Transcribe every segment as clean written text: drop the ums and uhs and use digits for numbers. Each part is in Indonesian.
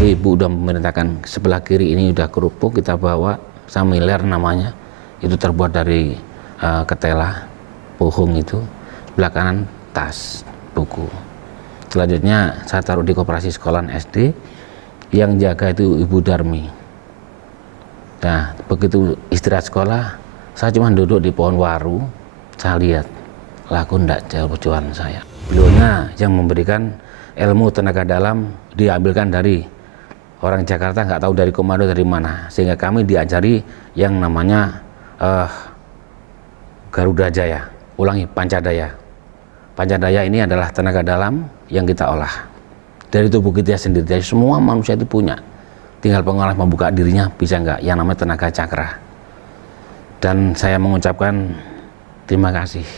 Itu ibu udah memerintahkan, sebelah kiri ini udah kerupuk kita bawa, samiler namanya, itu terbuat dari ketela, pohon itu, sebelah kanan tas, buku. Selanjutnya saya taruh di koperasi sekolahan SD, yang jaga itu Ibu Darmi. Nah, begitu istirahat sekolah, saya cuma duduk di pohon waru, saya lihat, laku ndak jauh perjuangan saya. Beliaunya yang memberikan ilmu tenaga dalam diambilkan dari orang Jakarta, nggak tahu dari komando dari mana, sehingga kami diajari yang namanya Garuda Jaya, ulangi, Pancadaya. Pancadaya ini adalah tenaga dalam yang kita olah dari tubuh kita sendiri. Jadi semua manusia itu punya, tinggal pengolah membuka dirinya bisa nggak, yang namanya tenaga cakra. Dan saya mengucapkan terima kasih.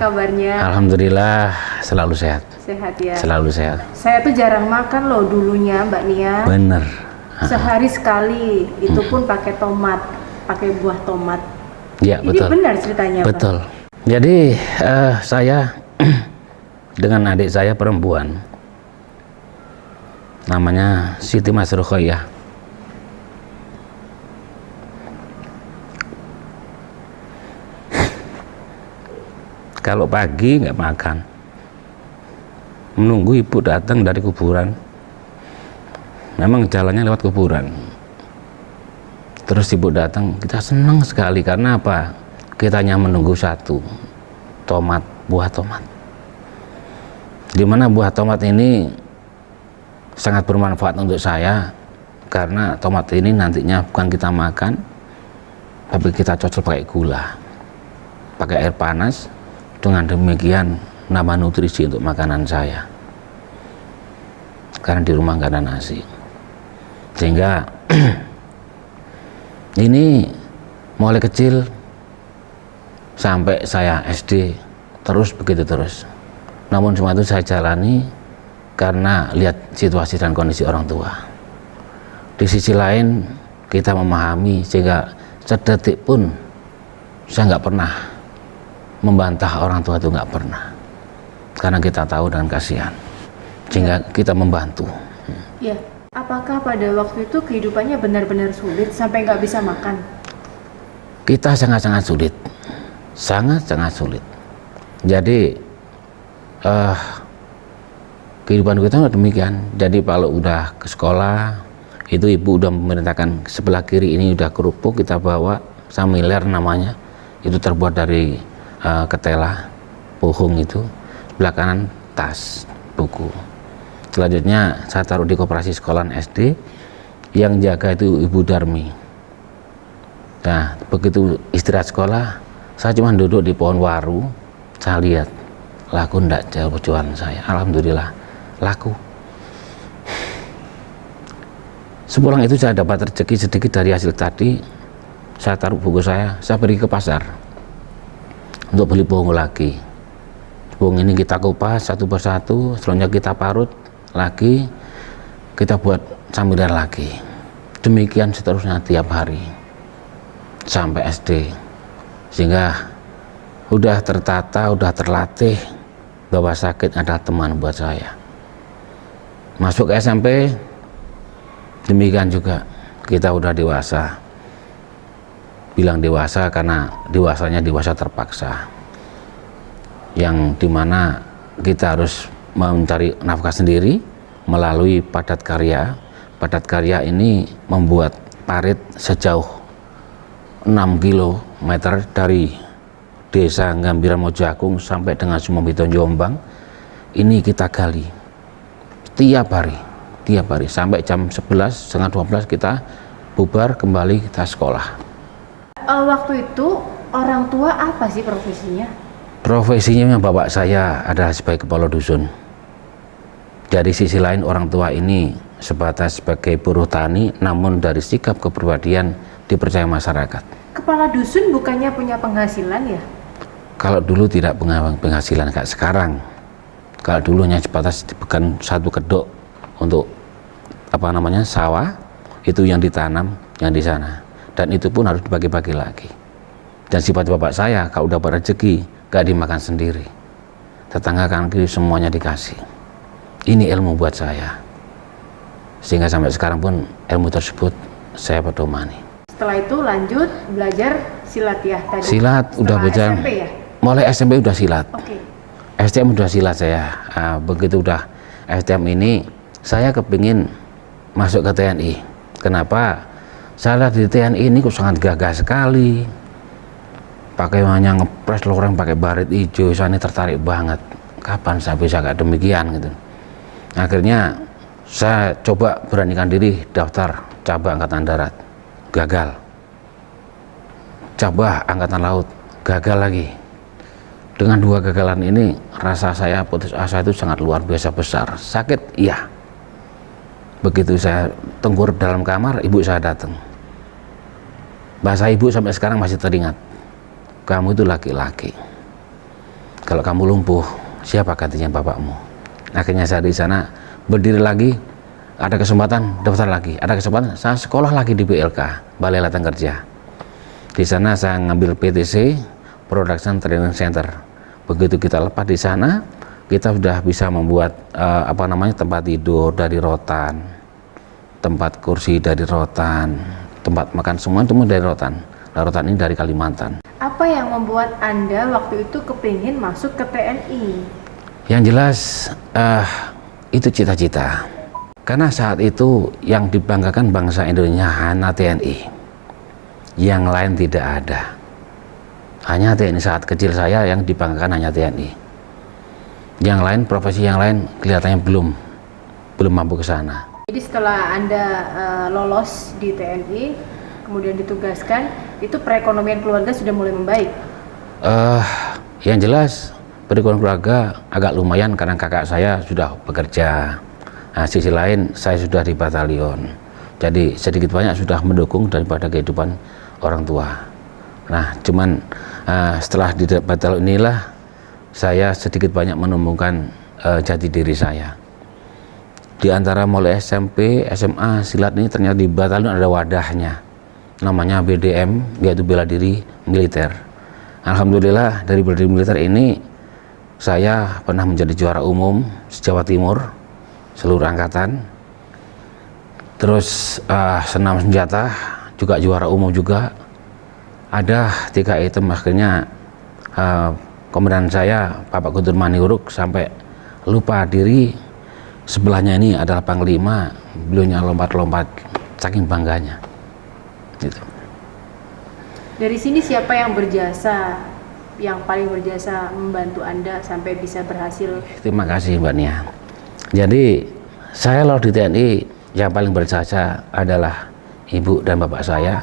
Kabarnya? Alhamdulillah selalu sehat. Sehat ya? Selalu sehat. Saya tuh jarang makan loh dulunya Mbak Nia. Bener. Sehari sekali, itu pun pakai tomat, pakai buah tomat. Ya, ini betul. Benar ceritanya betul. Pak? Jadi saya dengan adik saya perempuan, namanya Siti Mas Rukhoyah. Kalau pagi nggak makan, menunggu ibu datang dari kuburan. Memang jalannya lewat kuburan. Terus ibu datang, kita senang sekali karena apa? Kita hanya menunggu satu, tomat, buah tomat. Dimana buah tomat ini sangat bermanfaat untuk saya, karena tomat ini nantinya bukan kita makan, tapi kita cocok pakai gula, pakai air panas. Dengan demikian nambah nutrisi untuk makanan saya, karena di rumah nggak ada nasi. Sehingga ini mulai kecil sampai saya SD terus begitu terus. Namun semua itu saya jalani karena lihat situasi dan kondisi orang tua. Di sisi lain kita memahami, sehingga sedetik pun saya nggak pernah membantah orang tua, itu nggak pernah, karena kita tahu dengan kasihan, sehingga kita membantu. Ya, apakah pada waktu itu kehidupannya benar-benar sulit sampai nggak bisa makan? Kita sangat-sangat sulit, sangat-sangat sulit. Jadi kehidupan kita demikian. Jadi kalau udah ke sekolah, itu ibu udah memerintahkan, sebelah kiri ini udah kerupuk kita bawa, samiler namanya, itu terbuat dari ketela, pohon itu, sebelah kanan tas, buku. Selanjutnya saya taruh di koperasi sekolahan SD, yang jaga itu Ibu Darmi. Nah, begitu istirahat sekolah, saya cuma duduk di pohon waru, saya lihat, laku ndak jauh perjuangan saya. Alhamdulillah laku. Sepulang itu saya dapat rezeki sedikit dari hasil tadi, saya taruh buku saya pergi ke pasar untuk beli pohon lagi. Pohon ini kita kupas satu persatu, selanjutnya kita parut lagi, kita buat camilan lagi. Demikian seterusnya tiap hari sampai SD, sehingga udah tertata, udah terlatih bahwa sakit adalah teman buat saya. Masuk ke SMP, demikian juga kita udah dewasa, bilang dewasa karena dewasanya dewasa terpaksa, yang dimana kita harus mencari nafkah sendiri melalui padat karya. Padat karya ini membuat parit sejauh 6 kilometer dari desa Gambiran Mojoagung sampai dengan Sumombito Jombang. Ini kita gali tiap hari sampai jam 11, setengah 12 kita bubar kembali, kita sekolah. Waktu itu orang tua apa sih profesinya? Profesinya bapak saya adalah sebagai kepala dusun. Dari sisi lain orang tua ini sebatas sebagai buruh tani, namun dari sikap kepribadian dipercaya masyarakat. Kepala dusun bukannya punya penghasilan ya? Kalau dulu tidak penghasilan kayak sekarang. Kalau dulunya sebatas bukan satu kedok untuk sawah, itu yang ditanam yang di sana, dan itu pun harus dibagi-bagi lagi. Dan sifat bapak saya kalau udah berrezeki gak dimakan sendiri, tetangga kanan kiri semuanya dikasih. Ini ilmu buat saya, sehingga sampai sekarang pun ilmu tersebut saya pedomani. Setelah itu lanjut belajar silat ya tadi? Silat udah belajar SMP ya? Mulai SMP udah silat. Oke. STM udah silat saya. Begitu udah STM ini saya kepingin masuk ke TNI. Kenapa? Saya lihat di TNI ini kok sangat gagah sekali. Pakaiannya ngepres, orang pakai baret hijau, saya ini tertarik banget. Kapan saya bisa kayak demikian gitu. Akhirnya saya coba beranikan diri daftar cabang angkatan darat, gagal. Coba angkatan laut, gagal lagi. Dengan 2 kegagalan ini rasa saya putus asa itu sangat luar biasa besar. Sakit, iya. Begitu saya tengkur dalam kamar, ibu saya datang. Bahasa ibu sampai sekarang masih teringat. Kamu itu laki-laki. Kalau kamu lumpuh, siapa gantinya bapakmu? Akhirnya saya di sana berdiri lagi, ada kesempatan daftar lagi, ada kesempatan saya sekolah lagi di BLK, Balai Latihan Kerja. Di sana saya ngambil PTC, Production Training Center. Begitu kita lepas di sana, kita sudah bisa membuat tempat tidur dari rotan, tempat kursi dari rotan, tempat makan semua itu dari rotan. Nah, rotan ini dari Kalimantan. Apa yang membuat Anda waktu itu kepingin masuk ke TNI? Yang jelas itu cita-cita. Karena saat itu yang dibanggakan bangsa Indonesia hanya TNI. Yang lain tidak ada. Hanya TNI, saat kecil saya yang dibanggakan hanya TNI. Yang lain, profesi yang lain kelihatannya belum mampu ke sana. Jadi setelah Anda lolos di TNI, kemudian ditugaskan, itu perekonomian keluarga sudah mulai membaik? Yang jelas perekonomian keluarga agak lumayan karena kakak saya sudah bekerja. Nah, sisi lain saya sudah di batalion. Jadi sedikit banyak sudah mendukung daripada kehidupan orang tua. Nah, cuman setelah di batalion inilah saya sedikit banyak menemukan jati diri saya. Di antara mulai SMP, SMA, silat ini ternyata di batalion ada wadahnya. Namanya BDM, yaitu bela diri militer. Alhamdulillah dari bela diri militer ini saya pernah menjadi juara umum se-Jawa Timur, seluruh angkatan. Terus senam senjata juga juara umum juga. Ada 3 item, akhirnya komandan saya Bapak Guntur Maniuruk sampai lupa diri. Sebelahnya ini adalah Panglima, beliaunya lompat-lompat saking bangganya. Gitu. Dari sini siapa yang berjasa, yang paling berjasa membantu Anda sampai bisa berhasil? Terima kasih Mbak Nia. Jadi saya lolos di TNI, yang paling berjasa adalah ibu dan bapak saya,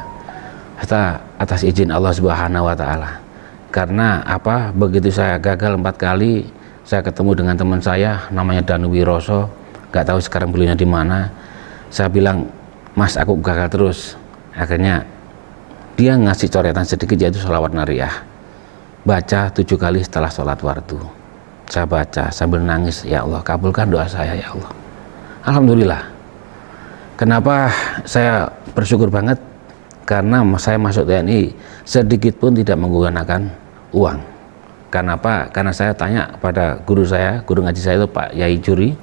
atas izin Allah Subhanahu wa Ta'ala. Karena apa? Begitu saya gagal 4 kali, saya ketemu dengan teman saya namanya Danu Wiroso, nggak tahu sekarang beliaunya di mana. Saya bilang, Mas, aku gagal terus. Akhirnya dia ngasih coretan sedikit, yaitu sholawat nariyah. Baca 7 kali setelah sholat fardu. Saya baca sambil nangis, ya Allah kabulkan doa saya ya Allah. Alhamdulillah. Kenapa saya bersyukur banget? Karena saya masuk TNI sedikit pun tidak menggunakan uang. Kenapa? Karena saya tanya pada guru saya, guru ngaji saya itu Pak Yai Juri.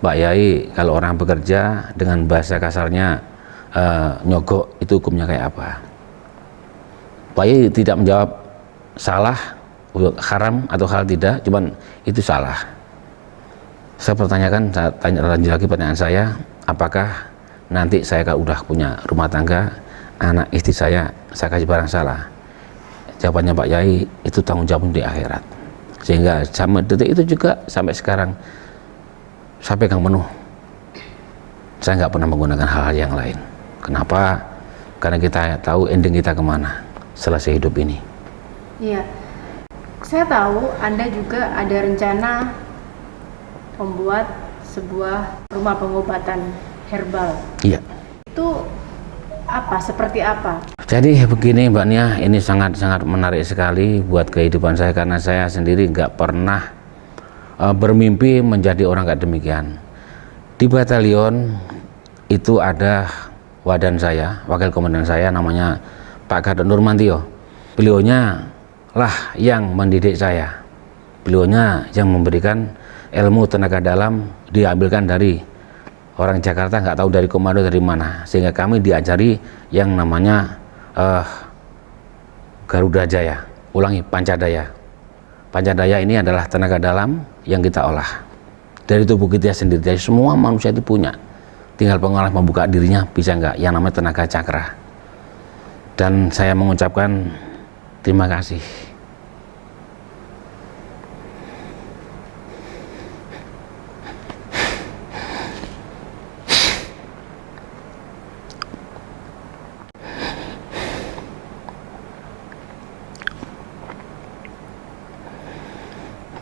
Pak Yai, kalau orang bekerja dengan bahasa kasarnya nyogok, itu hukumnya kayak apa? Pak Yai tidak menjawab salah, haram atau hal tidak, cuman itu salah. Saya pertanyakan, saya tanya lanjut lagi pertanyaan saya, apakah nanti saya kalau udah punya rumah tangga, anak istri saya kasih barang salah? Jawabannya Pak Yai, itu tanggung jawab di akhirat. Sehingga sama detik itu juga sampai sekarang saya pegang penuh. Saya nggak pernah menggunakan hal-hal yang lain. Kenapa? Karena kita tahu ending kita kemana selesai hidup ini. Iya, saya tahu Anda juga ada rencana membuat sebuah rumah pengobatan herbal. Iya. Itu apa? Seperti apa? Jadi begini Mbak Nia, ini sangat-sangat menarik sekali buat kehidupan saya karena saya sendiri nggak pernah bermimpi menjadi orang kayak demikian. Di batalion itu ada wadan saya, wakil komandan saya namanya Pak Gatot Nurmantio. Beliaunya lah yang mendidik saya. Beliaunya yang memberikan ilmu tenaga dalam, diambilkan dari orang Jakarta, nggak tahu dari komando dari mana, sehingga kami diajari yang namanya Garuda Jaya, ulangi Pancadaya. Pancadaya ini adalah tenaga dalam yang kita olah dari tubuh kita sendiri. Jadi semua manusia itu punya, tinggal pengolah membuka dirinya bisa nggak, yang namanya tenaga cakra. Dan saya mengucapkan terima kasih.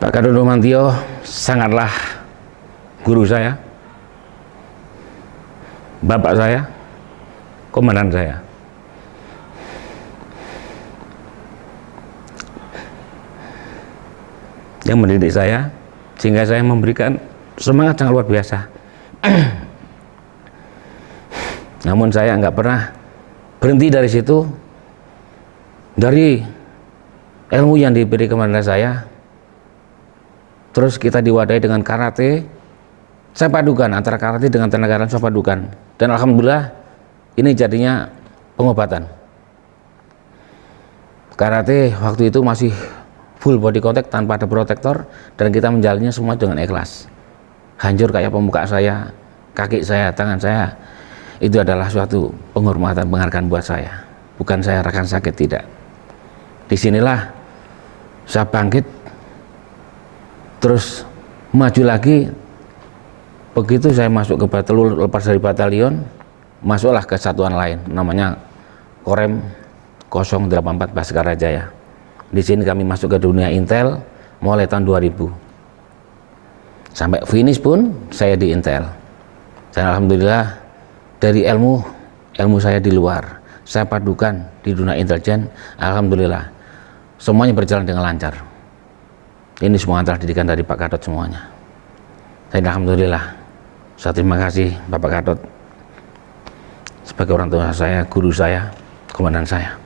Pak Gatot Nurmantio sangatlah guru saya, bapak saya, komandan saya. Yang mendidik saya, sehingga saya memberikan semangat sangat luar biasa. Namun saya nggak pernah berhenti dari situ, dari ilmu yang diberi kepada saya. Terus kita diwadahi dengan karate, saya padukan antara karate dengan tenaga dalam, saya padukan. Dan alhamdulillah ini jadinya pengobatan. Karate waktu itu masih full body contact tanpa ada protektor, dan kita menjalannya semua dengan ikhlas. Hancur kayak pemuka saya, kaki saya, tangan saya. Itu adalah suatu penghormatan, penghargaan buat saya. Bukan saya rakan sakit, tidak. Disinilah saya bangkit, terus maju lagi. Begitu saya masuk ke batalion, lepas dari batalion, masuklah ke satuan lain, namanya Korem 084 Baskara Jaya. Di sini kami masuk ke dunia Intel mulai tahun 2000. Sampai finish pun saya di Intel. Dan alhamdulillah dari ilmu saya di luar, saya padukan di dunia intelijen, alhamdulillah semuanya berjalan dengan lancar. Ini semua adalah didikan dari Pak Gatot semuanya. Dan alhamdulillah, saya terima kasih Bapak Gatot sebagai orang tua saya, guru saya, komandan saya.